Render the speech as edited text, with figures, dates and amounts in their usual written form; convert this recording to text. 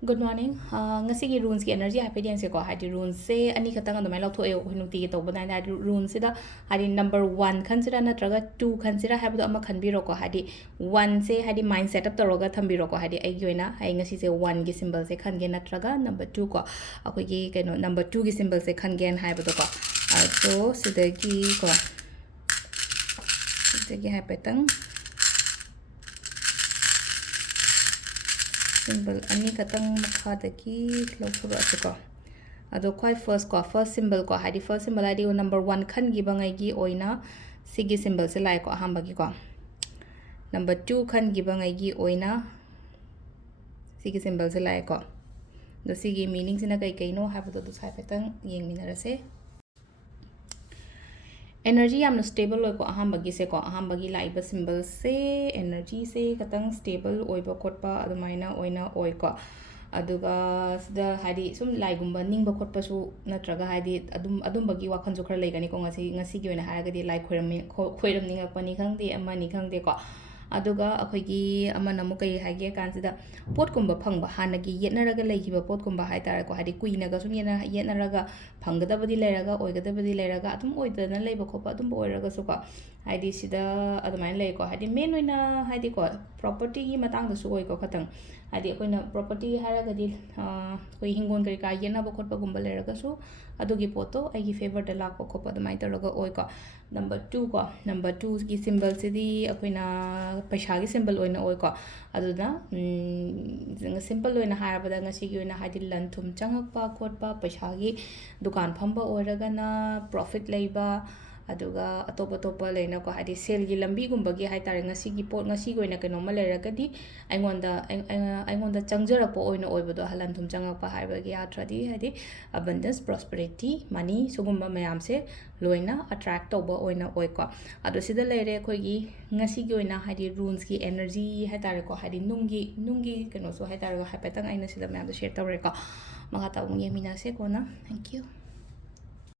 Good morning. Ngasigi runes ki energy happiness ko hadi runes se ani khatang adumai lautho e ko nuti ke tawba na runes se da hadi number 1 khansira natraga 2 khansira habdo ama khanbiro ko hadi 1 se hadi mind setup toroga thambiro ko hadi ai yoina ai ngasi se 1 gi symbol se khange natraga number 2 ko akoi gi keno number 2 gi symbol se khangen haibdo ko so sidagi ko sidagi haipetang symbol ani katang makhadagi lawthuro asiko ado khwai first symbol ko hadi first symbol id number 1 khan gi bangai gi oina sigi symbol se lai ko hamba gi ko number 2 khan gi bangai gi oina sigi symbol se lai ko do sigi meaning sina kai kai no habdo do sai petang yeng minarase energy yamna stable oi ko ahambagi se ko ahambagi laiba symbol se energy se katang stable oiba khotpa adumaina oina oi ko aduga sida hadi sum laigumba ningba khotpa su natraga hadi adumbagi wakhan ju khara leigani ko ngasi gi oina haragadi lai khoiram ninga pani khangde amani khangde ko aduga akhoi amana mu kai hage kansida pot kumba phangba hanagi yetnaraga leigiba pot kumba hai tar ko hadi kuina ga sum yetnaraga phanggadabadi leiraga oigadabadi leiraga atum oidana leiba khopa atum oiraga su ko hadi sida adumai lei ko hadi main oina hadi ko property gi matang da su oi ko khatang hadi akoina property haragadi koi hingon kari ka yena ba khotpa gumba leiraga su adugi poto aigi favor da lakpa khopa adumai taraga oi ko number 2 ko number 2 gi symbol sidi akoina paisa gi symbol oina oi ko aduna simple oina harabada ngasi gi oina hadi lan thum changakpa khotpa paisa gi dukan phamba oiraga na profit leiba aduga atopa leina ko hadi sale gi lambi gumba gi hai tare ngasi gi pot ngasi gi oina keno ma leiraga di aingonda changjarapo oina oibodo halan thum changakpa haiba gi atradi hadi abundance prosperity money sugumba mayam se loina attract toba oina oi ko ado sida leire khoi gi ngasi gi oina hadi runes ki energy hai tare ko hadi nungi keno so hai tare ko hapetang aina sida mayam do share tawre ko maka ta ung yemina se ko na thank you